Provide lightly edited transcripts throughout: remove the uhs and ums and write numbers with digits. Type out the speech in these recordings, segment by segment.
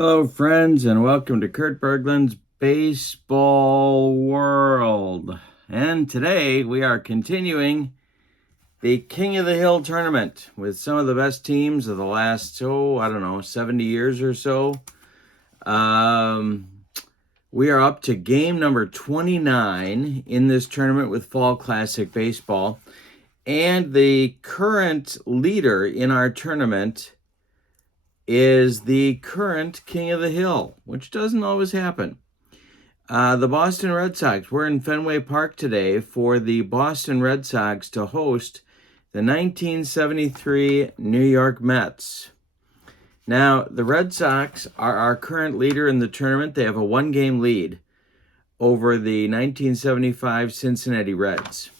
Hello, friends, and welcome to Kurt Berglund's Baseball World. And today we are continuing the King of the Hill tournament with some of the best teams of the last, 70 years or so. We are up to game number 29 in this tournament with Fall Classic Baseball. And the current leader in our tournament is the current King of the Hill, which doesn't always happen. The Boston Red Sox, we're in Fenway Park today for the Boston Red Sox to host the 1973 New York Mets. Now, the Red Sox are our current leader in the tournament. They have a one-game lead over the 1975 Cincinnati Reds.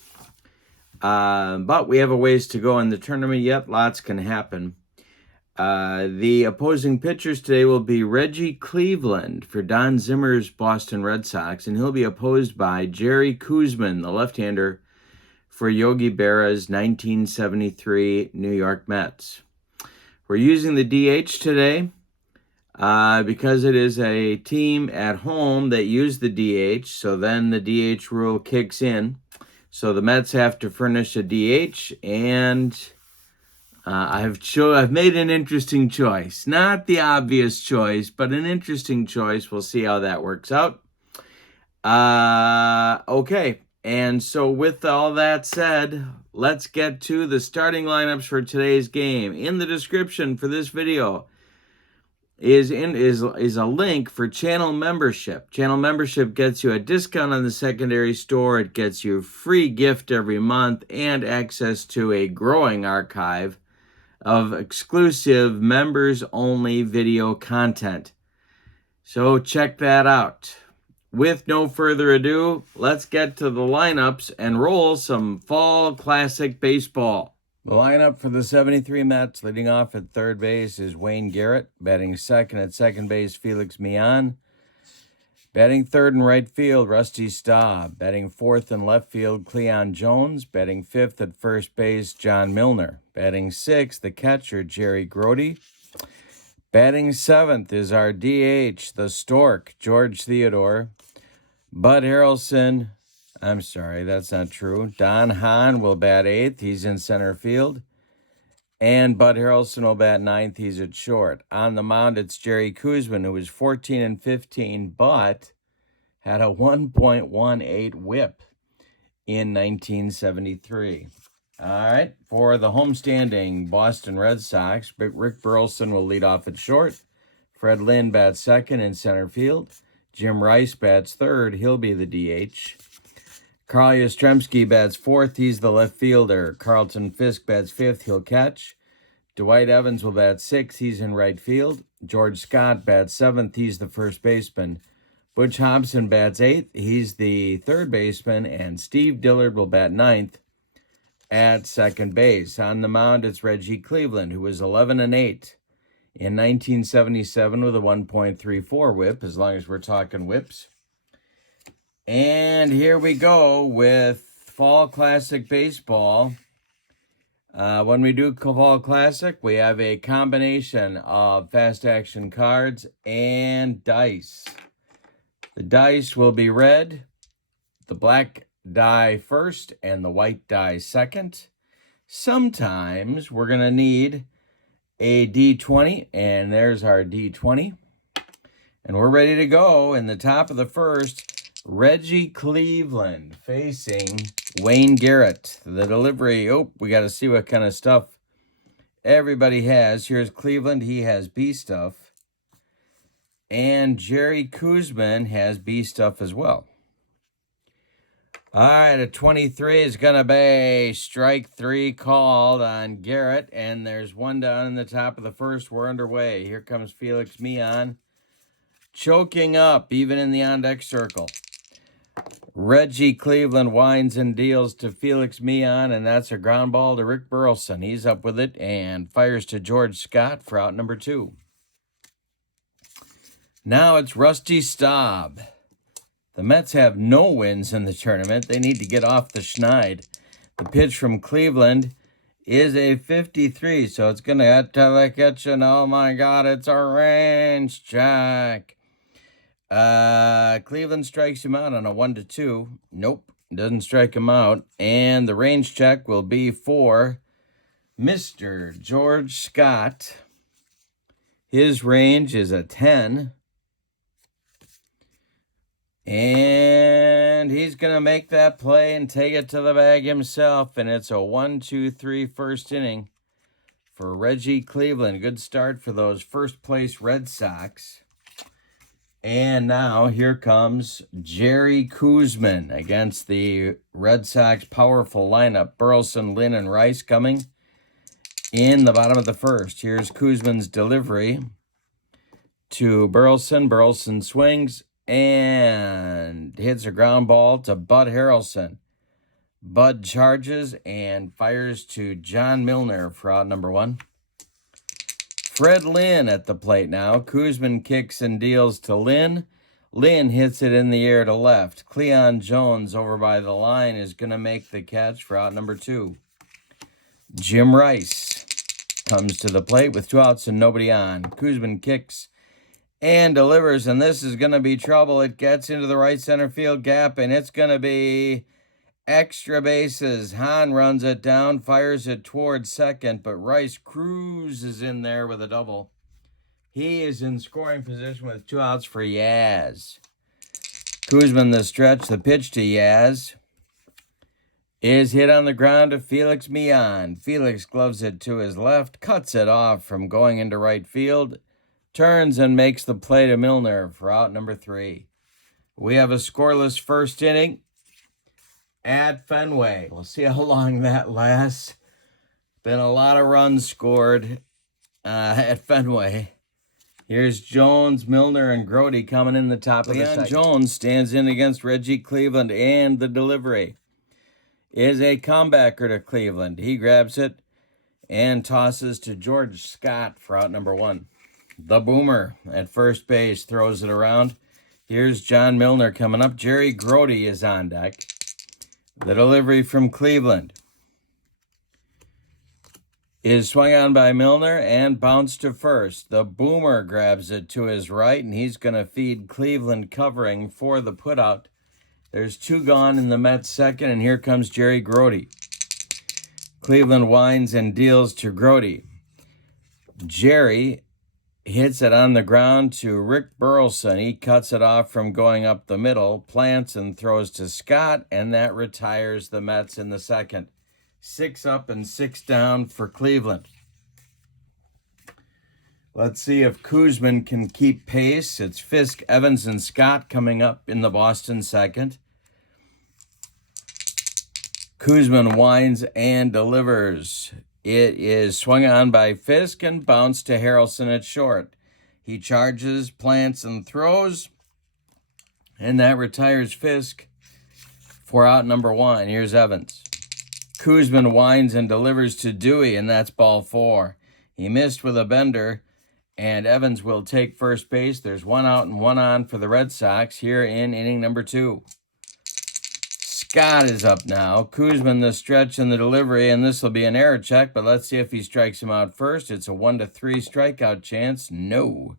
But we have a ways to go in the tournament yet. Lots can happen. The opposing pitchers today will be Reggie Cleveland for Don Zimmer's Boston Red Sox, and he'll be opposed by Jerry Koosman, the left-hander, for Yogi Berra's 1973 New York Mets. We're using the DH today because it is a team at home that used the DH, so then the DH rule kicks in. So the Mets have to furnish a DH, and I've made an interesting choice. Not the obvious choice, but an interesting choice. We'll see how that works out. Okay, and so with all that said, let's get to the starting lineups for today's game. In the description for this video is a link for channel membership. Channel membership gets you a discount on the secondary store. It gets you a free gift every month and access to a growing archive of exclusive members-only video content. So check that out. With no further ado, let's get to the lineups and roll some Fall Classic Baseball. The lineup for the 73 Mets, leading off at third base, is Wayne Garrett. Batting second at second base, Felix Millan. Batting third and right field, Rusty Staub. Batting fourth and left field, Cleon Jones. Batting fifth at first base, John Milner. Batting sixth, the catcher, Jerry Grody. Batting seventh is our DH, the Stork, George Theodore. Bud Harrelson, I'm sorry, that's not true. Don Hahn will bat eighth. He's in center field. And Bud Harrelson will bat ninth. He's at short. On the mound, it's Jerry Koosman, who was 14 and 15, but had a 1.18 whip in 1973. All right, for the homestanding Boston Red Sox, Rick Burleson will lead off at short. Fred Lynn bats second in center field. Jim Rice bats third. He'll be the DH. Carl Yastrzemski bats fourth. He's the left fielder. Carlton Fisk bats fifth. He'll catch. Dwight Evans will bat sixth. He's in right field. George Scott bats seventh. He's the first baseman. Butch Hobson bats eighth. He's the third baseman. And Steve Dillard will bat ninth at second base. On the mound, it's Reggie Cleveland, who was 11 and 8 in 1977 with a 1.34 whip, as long as we're talking whips. And here we go with Fall Classic Baseball. When we do Fall Classic, we have a combination of fast action cards and dice. The dice will be red, the black die first, and the white die second. Sometimes we're going to need a D20, and there's our D20. And we're ready to go. In the top of the first, Reggie Cleveland facing Wayne Garrett. The delivery, we got to see what kind of stuff everybody has. Here's Cleveland. He has B stuff. And Jerry Koosman has B stuff as well. All right, a 23 is going to be strike three called on Garrett. And there's one down in the top of the first. We're underway. Here comes Felix Millan. Choking up, even in the on-deck circle. Reggie Cleveland winds and deals to Felix Millan, and that's a ground ball to Rick Burleson. He's up with it and fires to George Scott for out number 2. Now it's Rusty Staub. The Mets have no wins in the tournament. They need to get off the schneid. The pitch from Cleveland is a 53. So it's going to head to the kitchen. Oh my God, it's a range check. Cleveland strikes him out on a 1-2. Nope, doesn't strike him out. And the range check will be for Mr. George Scott. His range is a 10. And he's going to make that play and take it to the bag himself. And it's a 1-2-3 first inning for Reggie Cleveland. Good start for those first place Red Sox. And now here comes Jerry Koosman against the Red Sox powerful lineup. Burleson, Lynn, and Rice coming in the bottom of the first. Here's Koosman's delivery to Burleson. Burleson swings and hits a ground ball to Bud Harrelson. Bud charges and fires to John Milner for out number 1. Fred Lynn at the plate now. Koosman kicks and deals to Lynn. Lynn hits it in the air to left. Cleon Jones over by the line is going to make the catch for out number 2. Jim Rice comes to the plate with 2 outs and nobody on. Koosman kicks and delivers, and this is going to be trouble. It gets into the right center field gap, and it's going to be extra bases. Hahn runs it down, fires it towards second, but Rice cruises in there with a double. He is in scoring position with 2 outs for Yaz. Koosman the stretch. The pitch to Yaz is hit on the ground to Felix Millan. Felix gloves it to his left, cuts it off from going into right field, turns and makes the play to Milner for out number 3. We have a scoreless first inning at Fenway. We'll see how long that lasts. Been a lot of runs scored at Fenway. Here's Jones, Milner, and Grody coming in the top of the second. Jones stands in against Reggie Cleveland, and the delivery is a comebacker to Cleveland. He grabs it and tosses to George Scott for out number 1. The Boomer at first base throws it around. Here's John Milner coming up. Jerry Grody is on deck. The delivery from Cleveland is swung on by Milner and bounced to first. The Boomer grabs it to his right, and he's going to feed Cleveland covering for the putout. There's 2 gone in the Mets second, and here comes Jerry Grody. Cleveland winds and deals to Grody. Jerry hits it on the ground to Rick Burleson. He cuts it off from going up the middle, plants and throws to Scott, and that retires the Mets in the second. 6 up and 6 down for Cleveland. Let's see if Koosman can keep pace. It's Fisk, Evans, and Scott coming up in the Boston second. Koosman winds and delivers. It is swung on by Fisk and bounced to Harrelson at short. He charges, plants, and throws, and that retires Fisk for out number 1. Here's Evans. Koosman winds and delivers to Dewey, and that's ball 4. He missed with a bender, and Evans will take first base. There's 1 out and 1 on for the Red Sox here in inning number 2. Scott is up now. Koosman the stretch and the delivery, and this will be an error check, but let's see if he strikes him out first. It's a 1-3 strikeout chance. No.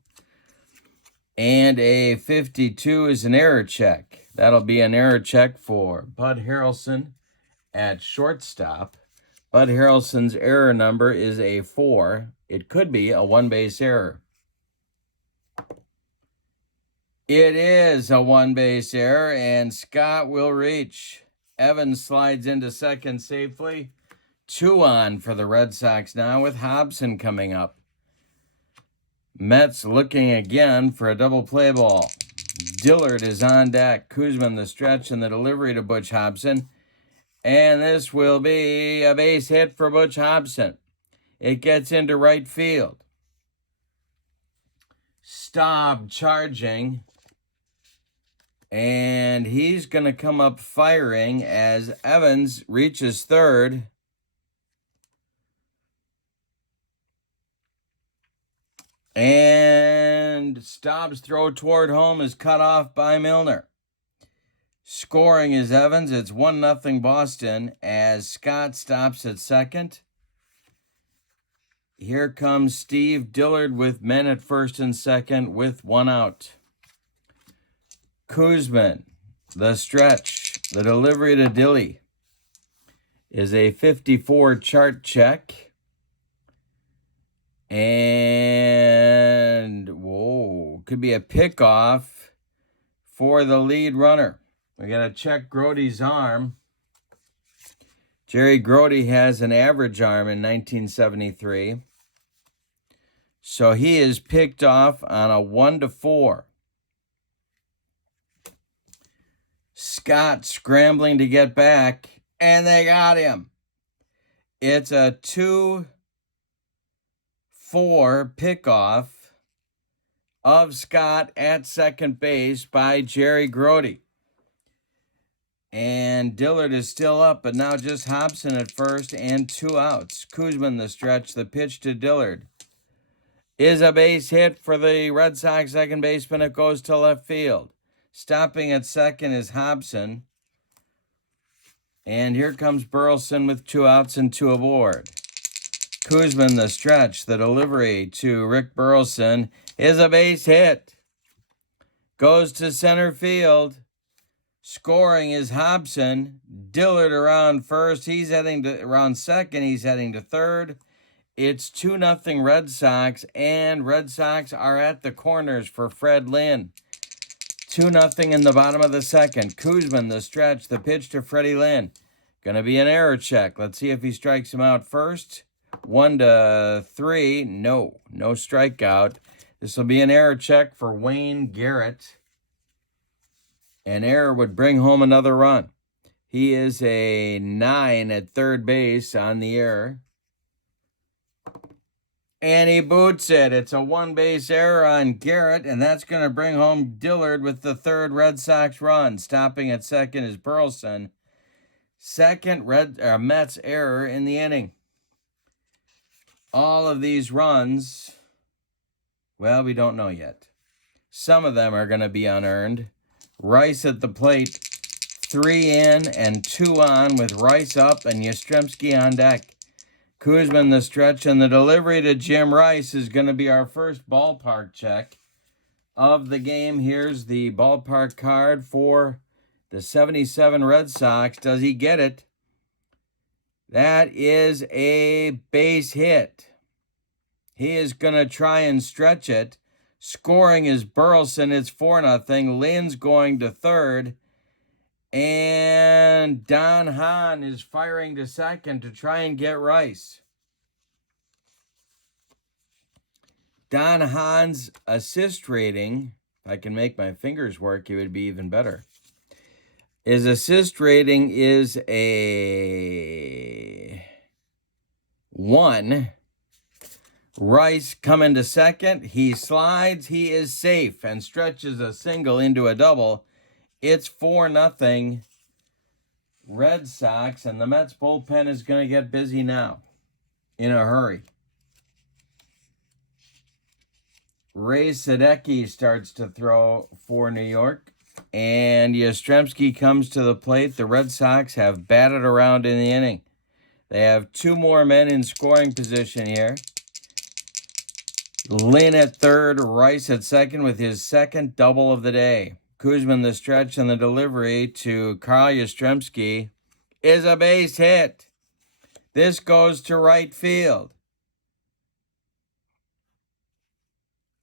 And a 52 is an error check. That'll be an error check for Bud Harrelson at shortstop. Bud Harrelson's error number is a 4. It could be a 1-base error. It is a 1-base error, and Scott will reach. Evans slides into second safely. 2 on for the Red Sox now with Hobson coming up. Mets looking again for a double play ball. Dillard is on deck. Koosman the stretch and the delivery to Butch Hobson. And this will be a base hit for Butch Hobson. It gets into right field. Staub charging. And he's going to come up firing as Evans reaches third. And Staub's throw toward home is cut off by Milner. Scoring is Evans. It's 1-0 Boston as Scott stops at second. Here comes Steve Dillard with men at first and second with 1 out. Koosman, the stretch, the delivery to Dilly is a 54 chart check. And, whoa, could be a pickoff for the lead runner. We got to check Grody's arm. Jerry Grody has an average arm in 1973. So he is picked off on a 1-4. Scott scrambling to get back, and they got him. It's a 2-4 pickoff of Scott at second base by Jerry Grody. And Dillard is still up, but now just Hobson at first and 2 outs. Koosman the stretch, the pitch to Dillard is a base hit for the Red Sox second baseman. It goes to left field. Stopping at second is Hobson. And here comes Burleson with 2 outs and 2 aboard. Koosman the stretch, the delivery to Rick Burleson is a base hit. Goes to center field. Scoring is Hobson. Dillard around first. He's heading to around second. He's heading to third. It's 2-0 Red Sox, and Red Sox are at the corners for Fred Lynn. 2-0 in the bottom of the second. Koosman the stretch, the pitch to Freddie Lynn. Going to be an error check. Let's see if he strikes him out first. 1-3. No strikeout. This will be an error check for Wayne Garrett. An error would bring home another run. He is a 9 at third base on the error. And he boots it. It's a 1-base error on Garrett, and that's going to bring home Dillard with the third Red Sox run. Stopping at second is Burleson. Second Mets error in the inning. All of these runs, well, we don't know yet. Some of them are going to be unearned. Rice at the plate, 3 in and 2 on with Rice up and Yastrzemski on deck. Koosman the stretch, and the delivery to Jim Rice is going to be our first ballpark check of the game. Here's the ballpark card for the 77 Red Sox. Does he get it? That is a base hit. He is going to try and stretch it. Scoring is Burleson. It's 4-0. Lynn's going to third. And Don Hahn is firing to second to try and get Rice. Don Hahn's assist rating, if I can make my fingers work, it would be even better. His assist rating is a 1. Rice coming to second. He slides. He is safe and stretches a single into a double. It's 4-0 Red Sox, and the Mets bullpen is going to get busy now in a hurry. Ray Sadecki starts to throw for New York, and Yastrzemski comes to the plate. The Red Sox have batted around in the inning. They have 2 more men in scoring position here. Lynn at third, Rice at second with his second double of the day. Koosman the stretch, and the delivery to Carl Yastrzemski is a base hit. This goes to right field.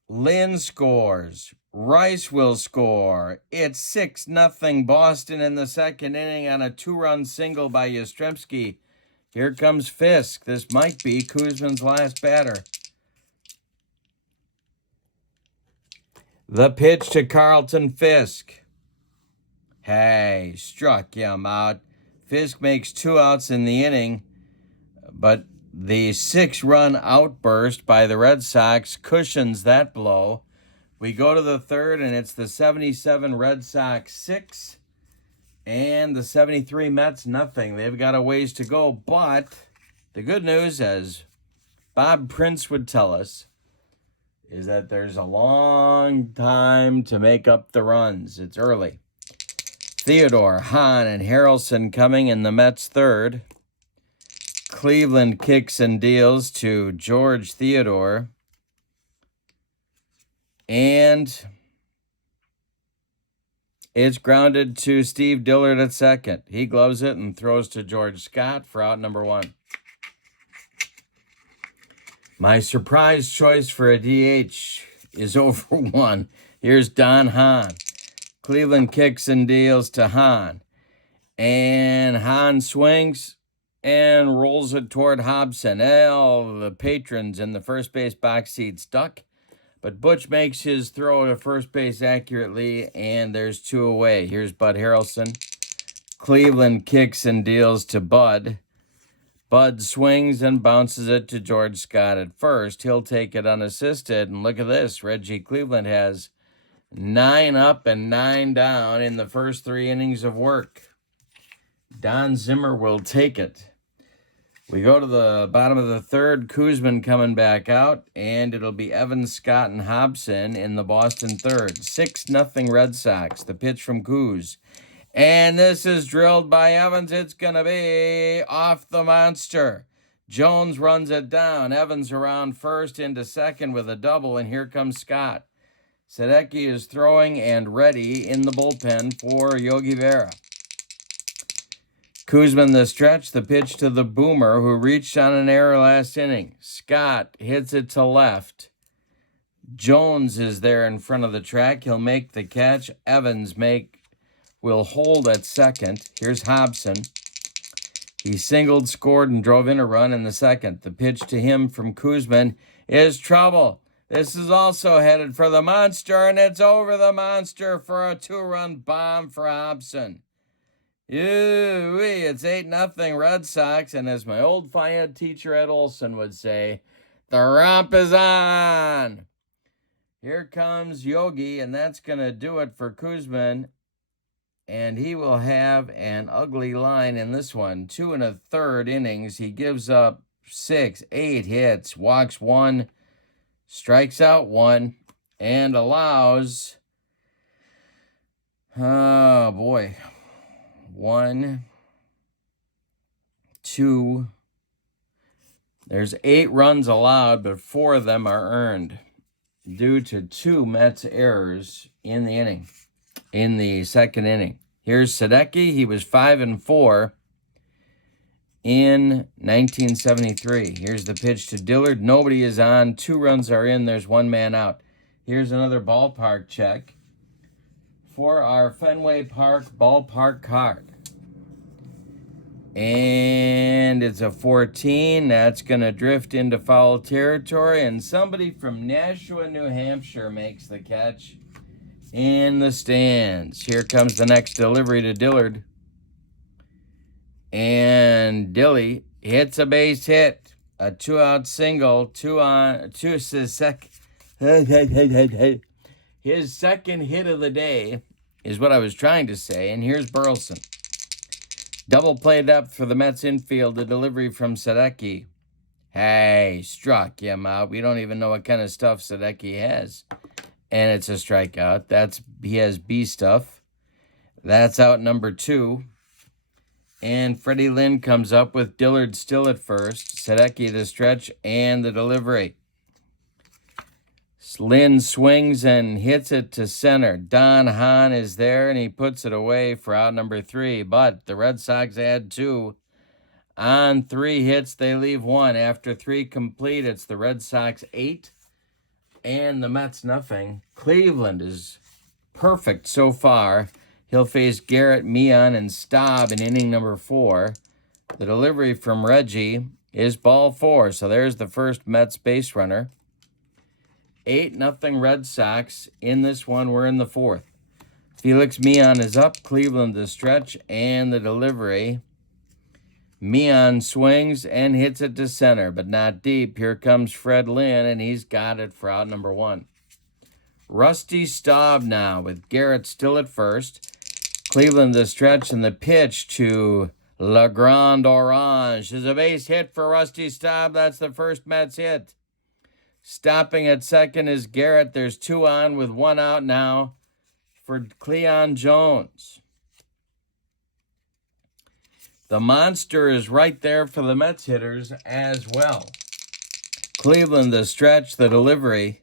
Lynn scores. Rice will score. It's 6-0 Boston in the second inning on a 2-run single by Yastrzemski. Here comes Fisk. This might be Koosman's last batter. The pitch to Carlton Fisk. Hey, struck him out. Fisk makes 2 outs in the inning, but the 6-run outburst by the Red Sox cushions that blow. We go to the third, and it's the 77 Red Sox 6 and the 73 Mets nothing. They've got a ways to go, but the good news, as Bob Prince would tell us, is that there's a long time to make up the runs. It's early. Theodore, Hahn, and Harrelson coming in the Mets third. Cleveland kicks and deals to George Theodore. And it's grounded to Steve Dillard at second. He gloves it and throws to George Scott for out number 1. My surprise choice for a DH is over 1. Here's Don Hahn. Cleveland kicks and deals to Hahn. And Hahn swings and rolls it toward Hobson. All the patrons in the first base box seat stuck. But Butch makes his throw to first base accurately, and there's 2 away. Here's Bud Harrelson. Cleveland kicks and deals to Bud. Bud swings and bounces it to George Scott at first. He'll take it unassisted, and look at this. Reggie Cleveland has 9 up and 9 down in the first 3 innings of work. Don Zimmer will take it. We go to the bottom of the third. Koosman coming back out, and it'll be Evans, Scott, and Hobson in the Boston third. 6-0 Red Sox. The pitch from Koos. And this is drilled by Evans. It's going to be off the monster. Jones runs it down. Evans around first into second with a double, and here comes Scott. Sadecki is throwing and ready in the bullpen for Yogi Berra. Koosman the stretch, the pitch to the boomer who reached on an error last inning. Scott hits it to left. Jones is there in front of the track. He'll make the catch. Evans will hold at second. Here's Hobson. He singled, scored, and drove in a run in the second. The pitch to him from Koosman is trouble. This is also headed for the monster, and it's over the monster for a 2-run bomb for Hobson. It's 8-0 Red Sox, and as my old Fayette teacher Ed Olson would say, the romp is on. Here comes Yogi, and that's going to do it for Koosman, and he will have an ugly line in this one. 2 1/3 innings. He gives up 8 hits, walks 1, strikes out 1, and allows, 1, 2. There's 8 runs allowed, but 4 of them are earned due to 2 Mets errors in the inning, in the second inning. Here's Sadecki. He was 5-4 in 1973. Here's the pitch to Dillard. Nobody is on. 2 runs are in. There's 1 man out. Here's another ballpark check for our Fenway Park ballpark card. And it's a 14. That's going to drift into foul territory. And somebody from Nashua, New Hampshire makes the catch in the stands. Here comes the next delivery to Dillard. And Dilly hits a base hit. A 2-out single. His second hit of the day is what I was trying to say. And here's Burleson. Double play depth for the Mets infield. The delivery from Sadecki. Hey, struck him out. We don't even know what kind of stuff Sadecki has. And it's a strikeout. He has B stuff. That's out number 2. And Freddie Lynn comes up with Dillard still at first. Sadecki the stretch and the delivery. Lynn swings and hits it to center. Don Hahn is there, and he puts it away for out number 3. But the Red Sox add 2. On 3 hits, they leave 1. After 3 complete, it's the Red Sox 8 and the Mets nothing. Cleveland is perfect so far. He'll face Garrett, Meehan, and Staub in inning number 4. The delivery from Reggie is ball 4. So there's the first Mets base runner. 8-0 Red Sox. In this one, we're in the 4th. Felix Meehan is up. Cleveland the stretch and the delivery. Meehan swings and hits it to center, but not deep. Here comes Fred Lynn, and he's got it for out number 1. Rusty Staub now with Garrett still at first. Cleveland the stretch, and the pitch to La Grande Orange is a base hit for Rusty Staub. That's the first Mets hit. Stopping at second is Garrett. There's 2 on with 1 out now for Cleon Jones. The monster is right there for the Mets hitters as well. Cleveland, the stretch, the delivery.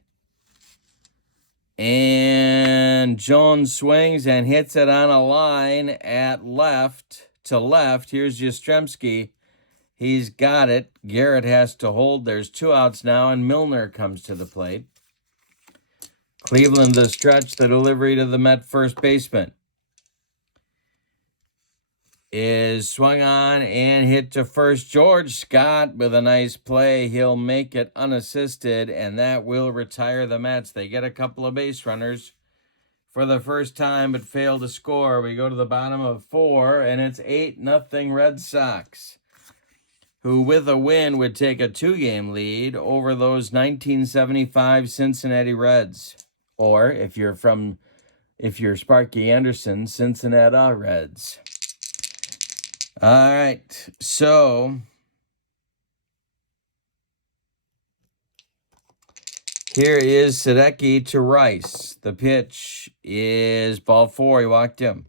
And Jones swings and hits it on a line at left to left. Here's Yastrzemski. He's got it. Garrett has to hold. There's 2 outs now, and Milner comes to the plate. Cleveland, the stretch, the delivery to the Met first baseman. Is swung on and hit to first. George Scott with a nice play. He'll make it unassisted, and that will retire the Mets. They get a couple of base runners for the first time, but fail to score. We go to the bottom of 4, and it's 8-0 Red Sox, who with a win would take a 2-game lead over those 1975 Cincinnati Reds. Or, if you're Sparky Anderson, Cincinnati Reds. All right, so here is Sadecki to Rice. The pitch is ball 4. He walked him.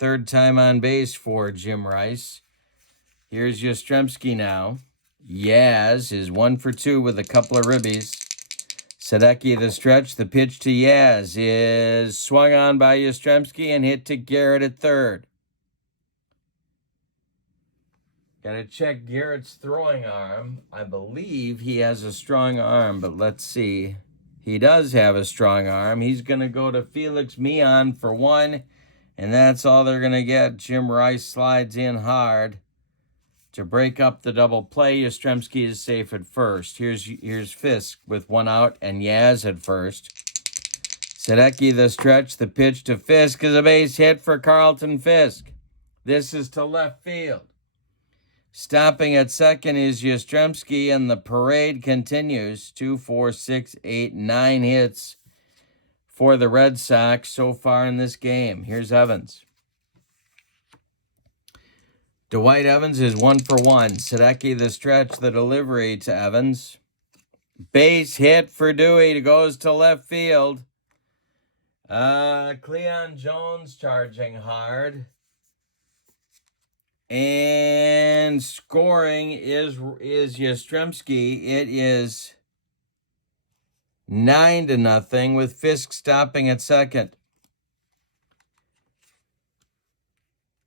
3rd time on base for Jim Rice. Here's Yastrzemski now. Yaz is 1 for 2 with a couple of ribbies. Sadecki the stretch. The pitch to Yaz is swung on by Yastrzemski and hit to Garrett at 3rd. Got to check Garrett's throwing arm. I believe he has a strong arm, but let's see. He does have a strong arm. He's going to go to Felix Mion for 1, and that's all they're going to get. Jim Rice slides in hard to break up the double play. Yastrzemski is safe at first. Here's Fisk with 1 out and Yaz at first. Sadecki the stretch. The pitch to Fisk is a base hit for Carlton Fisk. This is to left field. Stopping at second is Yastrzemski, and the parade continues. 2, 4, 6, 8, 9 hits for the Red Sox so far in this game. Here's Evans. Dwight Evans is 1 for 1. Sadecki the stretch, the delivery to Evans. Base hit for Dewey. It goes to left field. Cleon Jones charging hard. And scoring is Yastrzemski. It is 9-0 with Fisk stopping at second.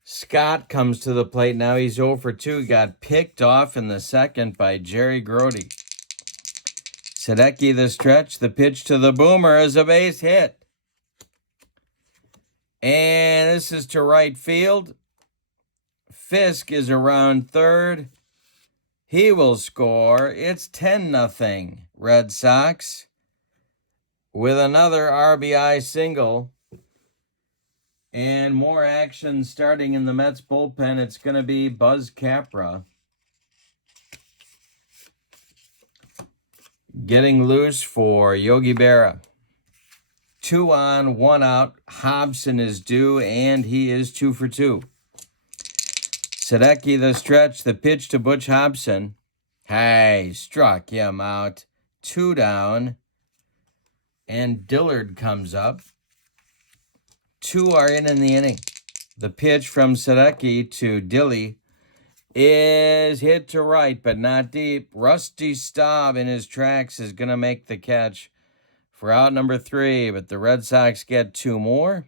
Scott comes to the plate. Now he's 0 for 2. Got picked off in the second by Jerry Grody. Sadecki the stretch. The pitch to the boomer is a base hit. And this is to right field. Fisk is around 3rd. He will score. It's 10-0 Red Sox with another RBI single. And more action starting in the Mets bullpen. It's going to be Buzz Capra getting loose for Yogi Berra. 2 on, 1 out. Hobson is due, and he is 2 for 2. Sadecki the stretch. The pitch to Butch Hobson. Hey, struck him out. 2 down. And Dillard comes up. 2 are in the inning. The pitch from Sadecki to Dilly is hit to right, but not deep. Rusty Staub in his tracks is going to make the catch for out number 3, but the Red Sox get 2 more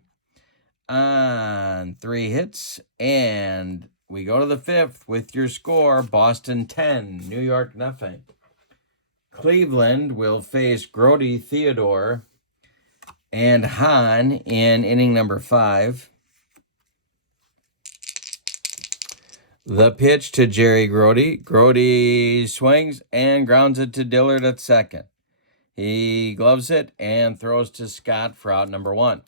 on 3 hits, and we go to the 5th with your score: Boston 10, New York nothing. Cleveland will face Grody, Theodore, and Hahn in inning number 5. The pitch to Jerry Grody. Grody swings and grounds it to Dillard at second. He gloves it and throws to Scott for out number 1.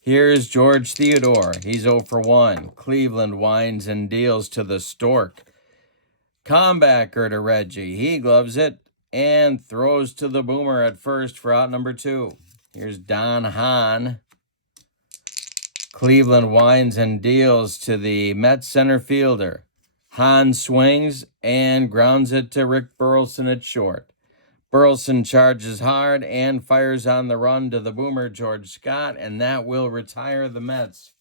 Here's George Theodore. He's 0 for 1. Cleveland winds and deals to the Stork. Comebacker to Reggie. He gloves it and throws to the boomer at first for out number 2. Here's Don Hahn. Cleveland winds and deals to the Mets center fielder. Hahn swings and grounds it to Rick Burleson at short. Burleson charges hard and fires on the run to the boomer, George Scott, and that will retire the Mets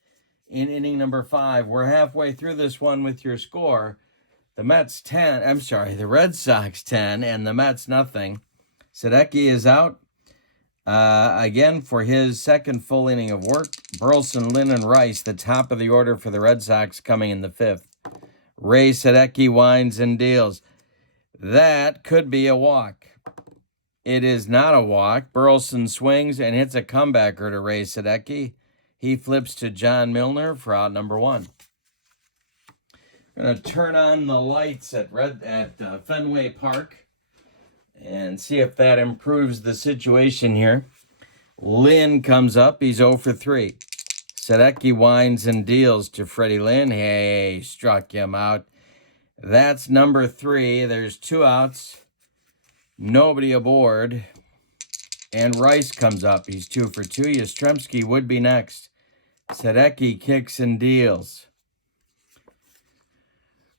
in inning number 5. We're halfway through this one with your score. The Red Sox 10 and the Mets nothing. Sadecki is out again for his second full inning of work. Burleson, Lynn, and Rice, the top of the order for the Red Sox, coming in the 5th. Ray Sadecki winds and deals. That could be a walk. It is not a walk. Burleson swings and hits a comebacker to Ray Sadecki. He flips to John Milner for out number 1. I'm going to turn on the lights at Fenway Park and see if that improves the situation here. Lynn comes up. He's 0 for 3. Sadecki winds and deals to Freddie Lynn. Hey, struck him out. That's number 3. There's 2 outs. Nobody aboard. And Rice comes up. He's 2 for 2. Yastrzemski would be next. Sadecki kicks and deals.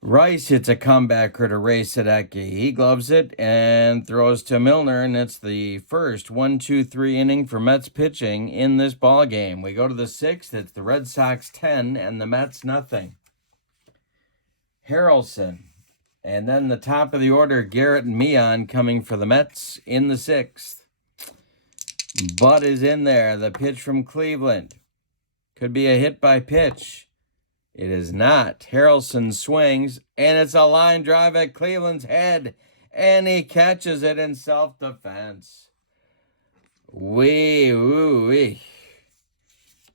Rice hits a comebacker to Ray Sadecki. He gloves it and throws to Milner, and it's the first 1-2-3 inning for Mets pitching in this ball game. We go to the 6th. It's the Red Sox 10 and the Mets nothing. Harrelson, and then the top of the order, Garrett and Meehan coming for the Mets in the 6th. Bud is in there. The pitch from Cleveland. Could be a hit by pitch. It is not. Harrelson swings, and it's a line drive at Cleveland's head, and he catches it in self-defense. Wee.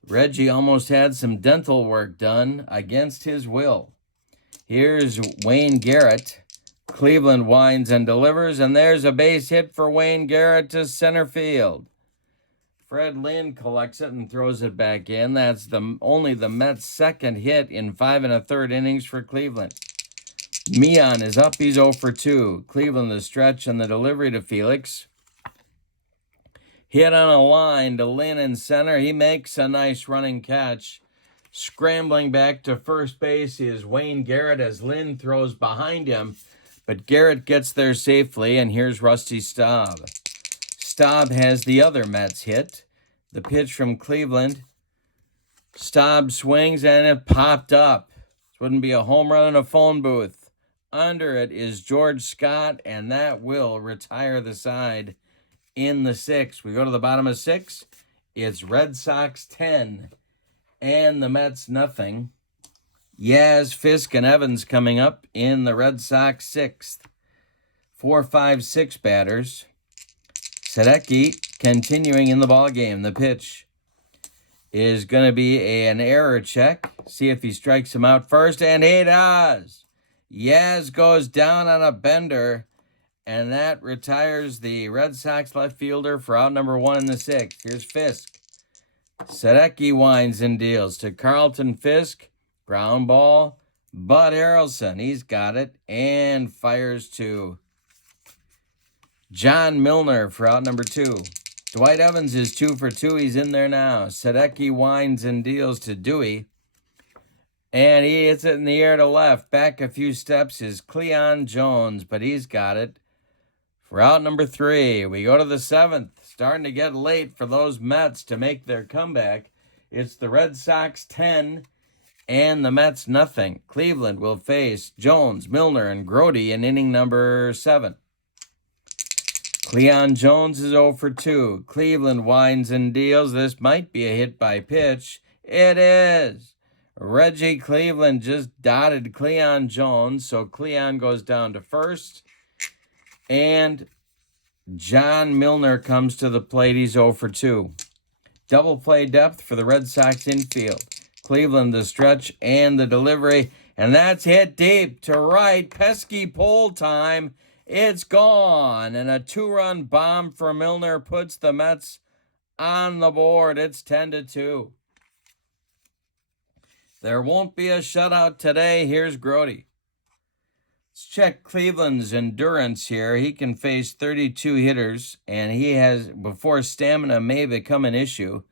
Reggie almost had some dental work done against his will. Here's Wayne Garrett. Cleveland winds and delivers, and there's a base hit for Wayne Garrett to center field. Fred Lynn collects it and throws it back in. That's only the Mets' second hit in 5 1/3 innings for Cleveland. Meehan is up. He's 0 for 2. Cleveland the stretch and the delivery to Felix. Hit on a line to Lynn in center. He makes a nice running catch. Scrambling back to first base is Wayne Garrett as Lynn throws behind him. But Garrett gets there safely, and here's Rusty Staub. Staub has the other Mets hit. The pitch from Cleveland. Staub swings, and it popped up. This wouldn't be a home run in a phone booth. Under it is George Scott, and that will retire the side in the 6th. We go to the bottom of 6. It's Red Sox 10 and the Mets nothing. Yaz, Fisk, and Evans coming up in the Red Sox 6th. 4, 5, 6 batters. Sadecki continuing in the ballgame. The pitch is going to be an error check. See if he strikes him out first, and he does. Yaz goes down on a bender, and that retires the Red Sox left fielder for out number 1 in the 6th. Here's Fisk. Sadecki winds and deals to Carlton Fisk. Ground ball. Bud Harrelson, he's got it, and fires to John Milner for out number 2. Dwight Evans is 2 for 2. He's in there now. Sadecki winds and deals to Dewey. And he hits it in the air to left. Back a few steps is Cleon Jones, but he's got it for out number 3. We go to the 7th. Starting to get late for those Mets to make their comeback. It's the Red Sox 10 and the Mets nothing. Cleveland will face Jones, Milner, and Grote in inning number 7. Cleon Jones is 0 for 2. Cleveland winds and deals. This might be a hit by pitch. It is. Reggie Cleveland just dotted Cleon Jones, so Cleon goes down to first. And John Milner comes to the plate. He's 0 for 2. Double play depth for the Red Sox infield. Cleveland the stretch and the delivery. And that's hit deep to right. Pesky pole time. It's gone, and a 2-run bomb for Milner puts the Mets on the board. It's 10-2. There won't be a shutout today. Here's Grote. Let's check Cleveland's endurance here. He can face 32 hitters, and he has, before stamina may become an issue,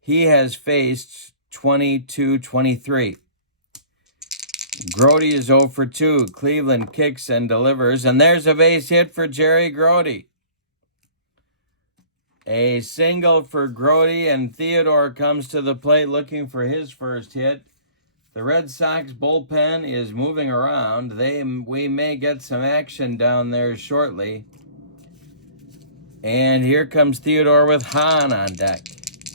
he has faced 22-23. Grote is 0 for 2. Cleveland kicks and delivers, and there's a base hit for Jerry Grote. A single for Grody, and Theodore comes to the plate looking for his first hit. The Red Sox bullpen is moving around. We may get some action down there shortly. And here comes Theodore with Hahn on deck.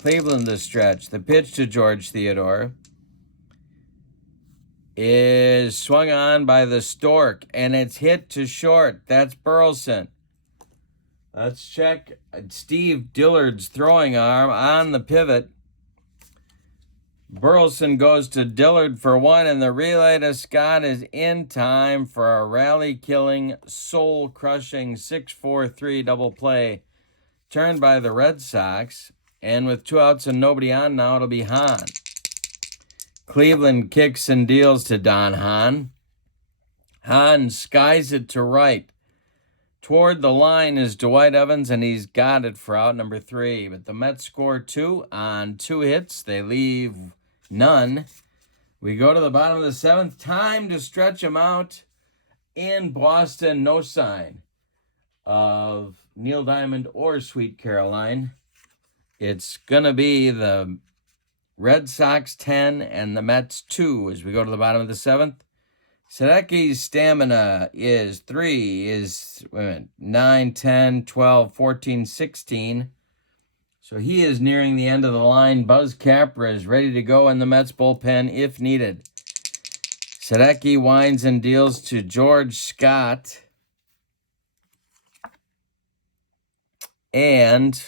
Cleveland the stretch. The pitch to George Theodore is swung on by the Stork, and it's hit to short. That's Burleson. Let's check Steve Dillard's throwing arm on the pivot. Burleson goes to Dillard for one, and the relay to Scott is in time for a rally-killing, soul-crushing 6-4-3 double play turned by the Red Sox. And with 2 outs and nobody on now, it'll be Hahn. Cleveland kicks and deals to Don Hahn. Hahn skies it to right. Toward the line is Dwight Evans, and he's got it for out number 3. But the Mets score 2 on 2 hits. They leave none. We go to the bottom of the 7th. Time to stretch them out in Boston. No sign of Neil Diamond or Sweet Caroline. It's going to be the Red Sox 10 and the Mets 2 as we go to the bottom of the 7th. Sadecki's stamina is 9, 10, 12, 14, 16. So he is nearing the end of the line. Buzz Capra is ready to go in the Mets bullpen if needed. Sadecki winds and deals to George Scott. And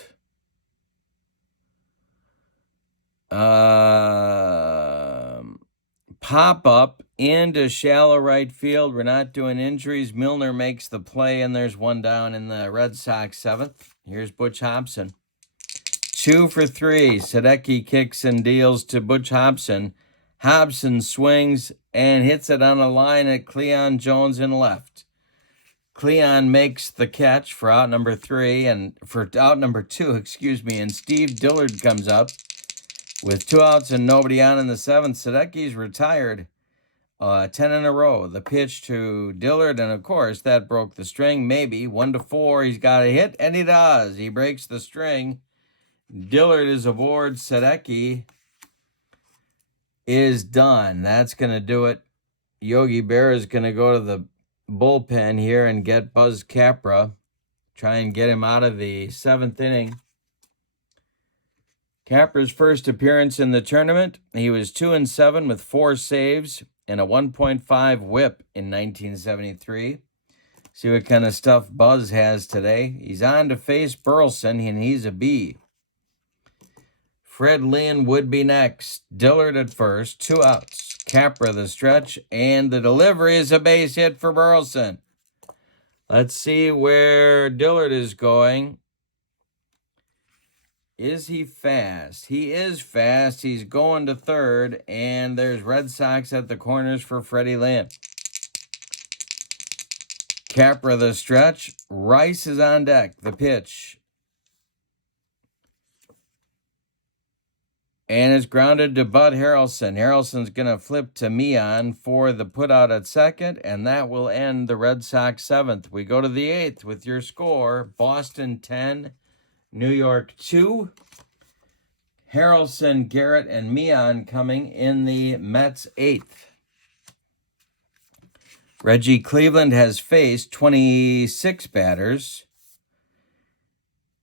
pop up into shallow right field. We're not doing injuries. Milner makes the play, and there's one down in the Red Sox 7th. Here's Butch Hobson. 2 for 3. Sadecki kicks and deals to Butch Hobson. Hobson swings and hits it on a line at Cleon Jones in left. Cleon makes the catch for out number 3 and for out number 2, and Steve Dillard comes up with 2 outs and nobody on in the 7th. Sadecki's retired 10 in a row. The pitch to Dillard, and of course that broke the string. Maybe 1-4. He's got a hit, and he does. He breaks the string. Dillard is aboard. Sadecki is done. That's going to do it. Yogi Berra is going to go to the bullpen here and get Buzz Capra. Try and get him out of the 7th inning. Capra's first appearance in the tournament, he was 2-7 with 4 saves and a 1.5 whip in 1973. See what kind of stuff Buzz has today. He's on to face Burleson, and he's a B. Fred Lynn would be next. Dillard at first, 2 outs. Capra the stretch, and the delivery is a base hit for Burleson. Let's see where Dillard is going. Is he fast? He is fast. He's going to third, and there's Red Sox at the corners for Freddie Lynn. Capra the stretch. Rice is on deck. The pitch. And it's grounded to Bud Harrelson. Harrelson's going to flip to Meehan for the putout at second, and that will end the Red Sox 7th. We go to the 8th with your score. Boston 10, New York 2. Harrelson, Garrett, and Meehan coming in the Mets 8th. Reggie Cleveland has faced 26 batters.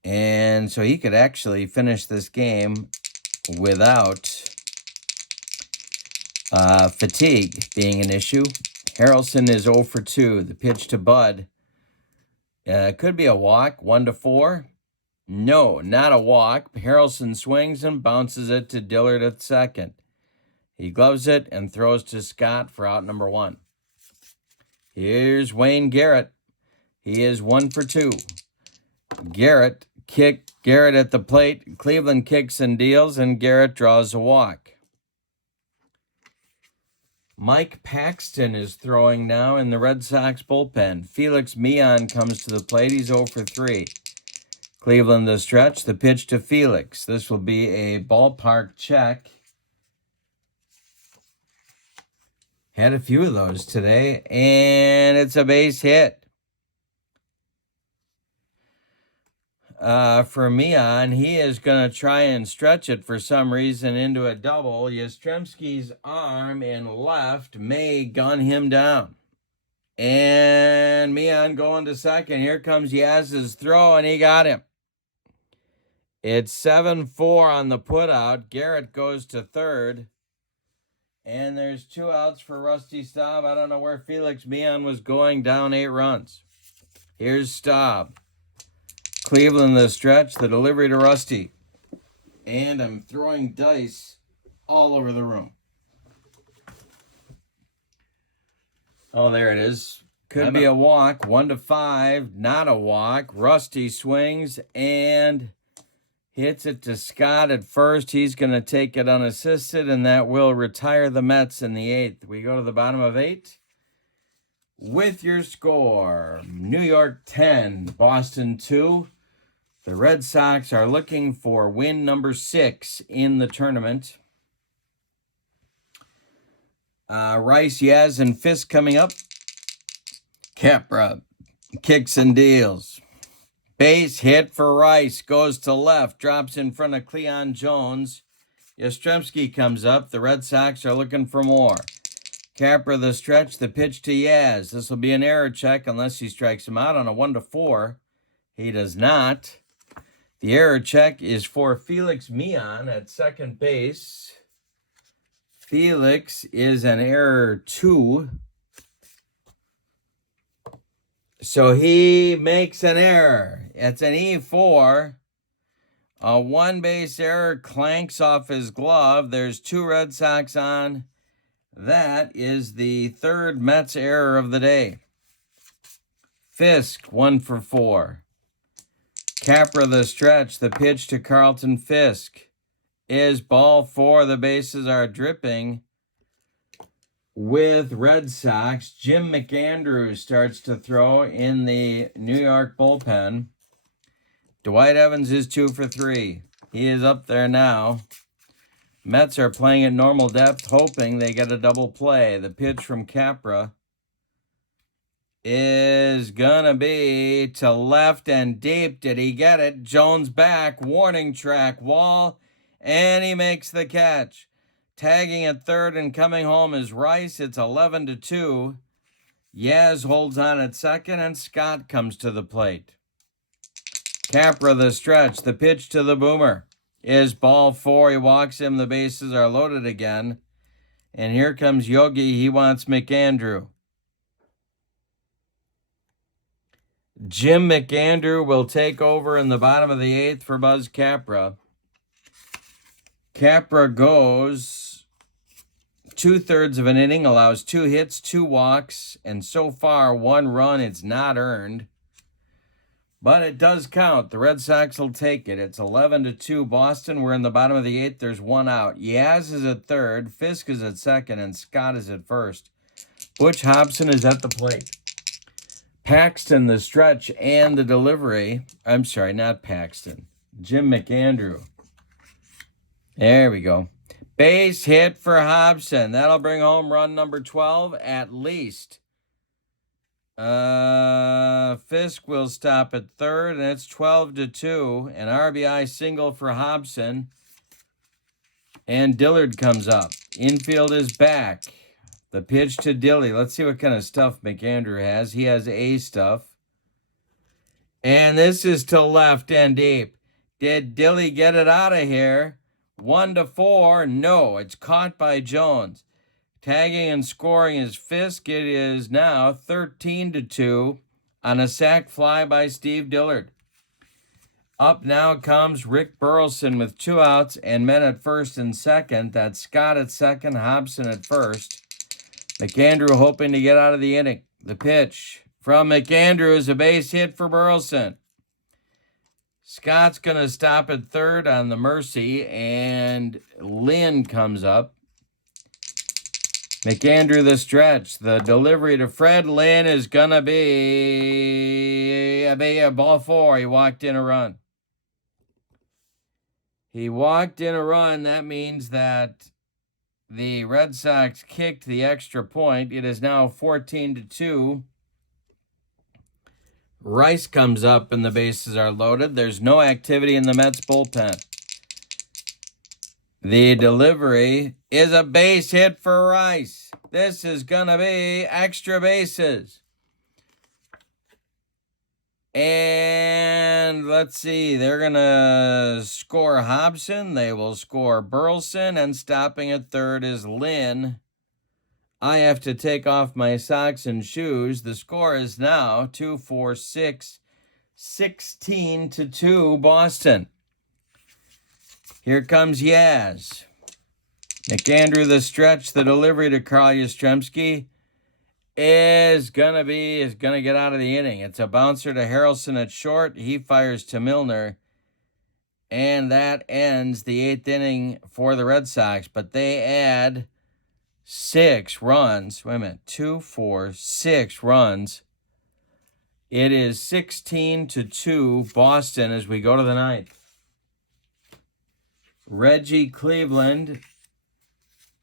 And so he could actually finish this game without fatigue being an issue. Harrelson is 0 for 2. The pitch to Bud. Could be a walk, 1-4. No, not a walk. Harrelson swings and bounces it to Dillard at second. He gloves it and throws to Scott for out number 1. Here's Wayne Garrett. He is 1 for 2. Garrett at the plate. Cleveland kicks and deals, and Garrett draws a walk. Mike Paxton is throwing now in the Red Sox bullpen. Felix Meehan comes to the plate. He's 0 for 3. Cleveland the stretch. The pitch to Felix. This will be a ballpark check. Had a few of those today, and it's a base hit. for Mian. He is going to try and stretch it for some reason into a double. Yastrzemski's arm in left may gun him down. And Mian going to second. Here comes Yaz's throw, and he got him. It's 7-4 on the putout. Garrett goes to third. And there's 2 outs for Rusty Staub. I don't know where Felix Mian was going, down 8 runs. Here's Staub. Cleveland the stretch, the delivery to Rusty. And I'm throwing dice all over the room. Oh, there it is. Could be a walk. 1-5. Not a walk. Rusty swings and hits it to Scott at first. He's going to take it unassisted, and that will retire the Mets in the 8th. We go to the bottom of 8 with your score. New York 10, Boston 2. The Red Sox are looking for win number 6 in the tournament. Rice, Yaz, and Fisk coming up. Capra kicks and deals. Base hit for Rice. Goes to left. Drops in front of Cleon Jones. Yastrzemski comes up. The Red Sox are looking for more. Capra the stretch. The pitch to Yaz. This will be an error check unless he strikes him out on a 1-4. He does not. The error check is for Felix Mian at second base. Felix is an error 2. So he makes an error. It's an E4. A 1-base error clanks off his glove. There's 2 Red Sox on. That is the 3rd Mets error of the day. Fisk, 1-for-4. Capra the stretch. The pitch to Carlton Fisk is ball 4. The bases are dripping with Red Sox. Jim McAndrews starts to throw in the New York bullpen. Dwight Evans is 2-for-3. He is up there now. Mets are playing at normal depth, hoping they get a double play. The pitch from Capra is gonna be to left and deep. Did he get it? Jones back, warning track, wall, and he makes the catch. Tagging at third and coming home is Rice. It's 11-2. Yaz holds on at second, and Scott comes to the plate. Capra the stretch. The pitch to the boomer is ball 4. He walks him. The bases are loaded again. And here comes Yogi. He wants McAndrew. Jim McAndrew will take over in the bottom of the 8th for Buzz Capra. Capra goes 2/3 of an inning, allows 2 hits, 2 walks, and so far 1 run. It's not earned, but it does count. The Red Sox will take it. It's 11-2 Boston. We're in the bottom of the 8th. There's 1 out. Yaz is at third, Fisk is at second, and Scott is at first. Butch Hobson is at the plate. Paxton, the stretch and the delivery. I'm sorry, not Paxton. Jim McAndrew. There we go. Base hit for Hobson. That'll bring home run number 12 at least. Fisk will stop at third, and it's 12-2. An RBI single for Hobson. And Dillard comes up. Infield is back. The pitch to Dilly. Let's see what kind of stuff McAndrew has. He has A stuff. And this is to left and deep. Did Dilly get it out of here? 1-4. No, it's caught by Jones. Tagging and scoring is Fisk. It is now 13-2 on a sac fly by Steve Dillard. Up now comes Rick Burleson with 2 outs and men at first and second. That's Scott at second, Hobson at first. McAndrew hoping to get out of the inning. The pitch from McAndrew is a base hit for Burleson. Scott's going to stop at third on the mercy, and Lynn comes up. McAndrew the stretch. The delivery to Fred Lynn is going to be a ball 4. He walked in a run. He walked in a run. That means that the Red Sox kicked the extra point. It is now 14-2. Rice comes up and the bases are loaded. There's no activity in the Mets bullpen. The delivery is a base hit for Rice. This is going to be extra bases. And let's see, they're going to score Hobson. They will score Burleson, and stopping at third is Lynn. I have to take off my socks and shoes. The score is now 2-4-6, 16-2 Boston. Here comes Yaz. McAndrew the stretch, the delivery to Carl Yastrzemski is gonna get out of the inning. It's a bouncer to Harrelson at short. He fires to Milner, and that ends the 8th inning for the Red Sox. But they add 6 runs. Wait a minute, 2, 4, 6 runs. It is 16-2 Boston as we go to the 9th. Reggie Cleveland.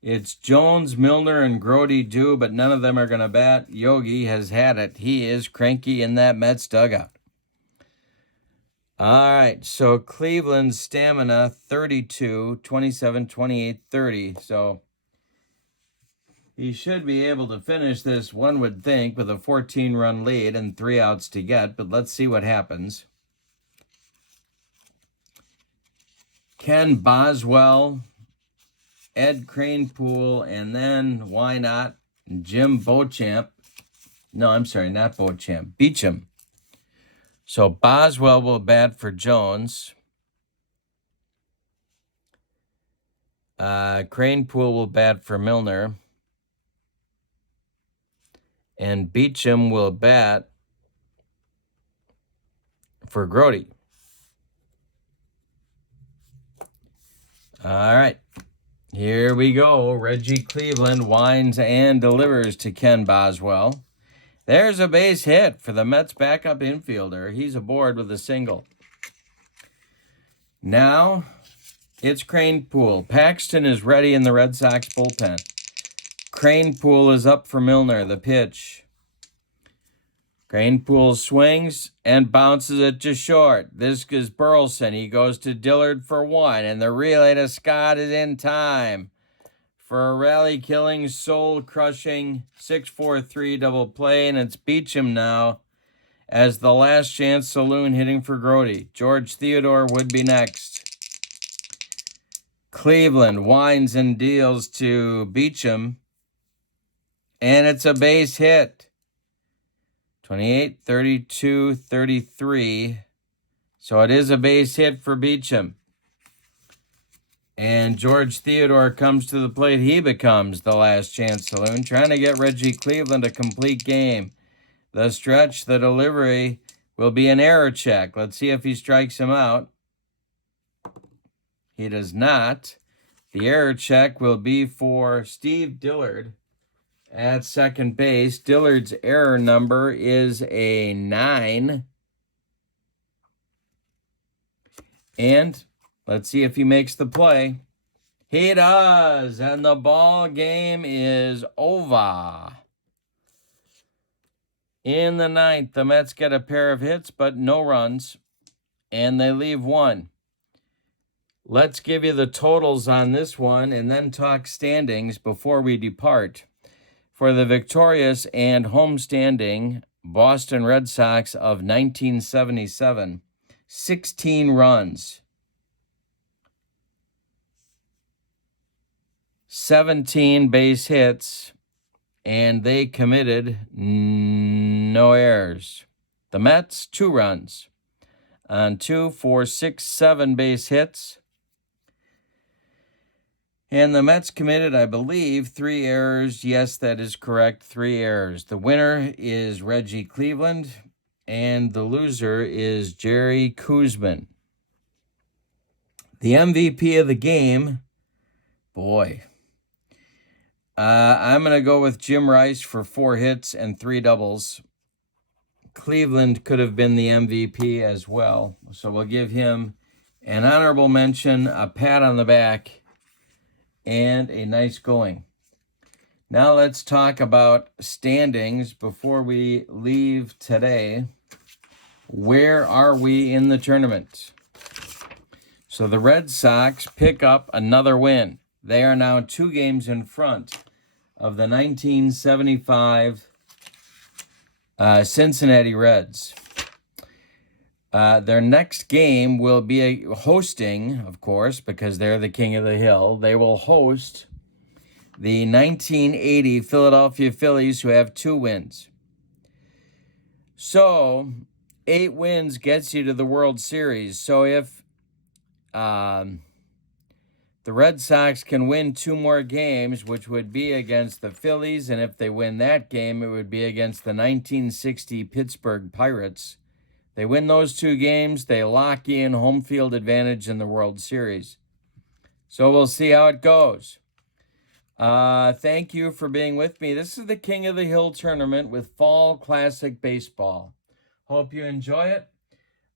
It's Jones, Milner, and Grody due, but none of them are going to bat. Yogi has had it. He is cranky in that Mets dugout. All right, so Cleveland's stamina, 32, 27, 28, 30. So he should be able to finish this, one would think, with a 14-run lead and 3 outs to get, but let's see what happens. Ken Boswell, Ed Kranepool, and then, why not, Jim Beauchamp. No, I'm sorry, not Beauchamp. Beecham. So Boswell will bat for Jones. Kranepool will bat for Milner. And Beecham will bat for Grody. All right. Here we go. Reggie Cleveland winds and delivers to Ken Boswell. There's a base hit for the Mets backup infielder. He's aboard with a single. Now it's Kranepool. Paxton is ready in the Red Sox bullpen. Kranepool is up for Milner. The pitch. Kranepool swings and bounces it to short. This is Burleson. He goes to Dillard for 1, and the relay to Scott is in time for a rally-killing, soul-crushing 6-4-3 double play, and it's Beecham now as the last chance saloon hitting for Grody. George Theodore would be next. Cleveland winds and deals to Beecham, and it's a base hit. 28, 32, 33. So it is a base hit for Beecham. And George Theodore comes to the plate. He becomes the last chance saloon, trying to get Reggie Cleveland a complete game. The stretch, the delivery will be an error check. Let's see if he strikes him out. He does not. The error check will be for Steve Dillard at second base. Dillard's error number is a 9. And let's see if he makes the play. He does, and the ball game is over. In the 9th, the Mets get a pair of hits, but no runs, and they leave 1. Let's give you the totals on this one and then talk standings before we depart. For the victorious and homestanding Boston Red Sox of 1977, 16 runs, 17 base hits, and they committed no errors. The Mets, 2 runs on 2, 4, 6, 7 base hits. And the Mets committed, I believe, 3 errors. Yes, that is correct, 3 errors. The winner is Reggie Cleveland, and the loser is Jerry Koosman. The MVP of the game, boy, I'm going to go with Jim Rice for 4 hits and 3 doubles. Cleveland could have been the MVP as well, so we'll give him an honorable mention, a pat on the back, and a nice going. Now let's talk about standings before we leave today. Where are we in the tournament? So the Red Sox pick up another win. They are now 2 games in front of the 1975 Cincinnati Reds. Their next game will be hosting, of course, because they're the king of the hill. They will host the 1980 Philadelphia Phillies, who have 2 wins. So 8 wins gets you to the World Series. So if the Red Sox can win 2 more games, which would be against the Phillies, and if they win that game, it would be against the 1960 Pittsburgh Pirates. They win those 2 games, they lock in home field advantage in the World Series. So we'll see how it goes. Thank you for being with me. This is the King of the Hill tournament with Fall Classic Baseball. Hope you enjoy it.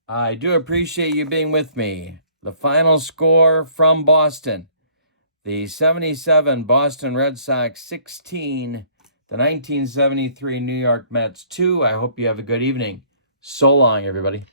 I do appreciate you being with me. The final score from Boston: the 77 Boston Red Sox 16, the 1973 New York Mets 2. I hope you have a good evening. So long, everybody.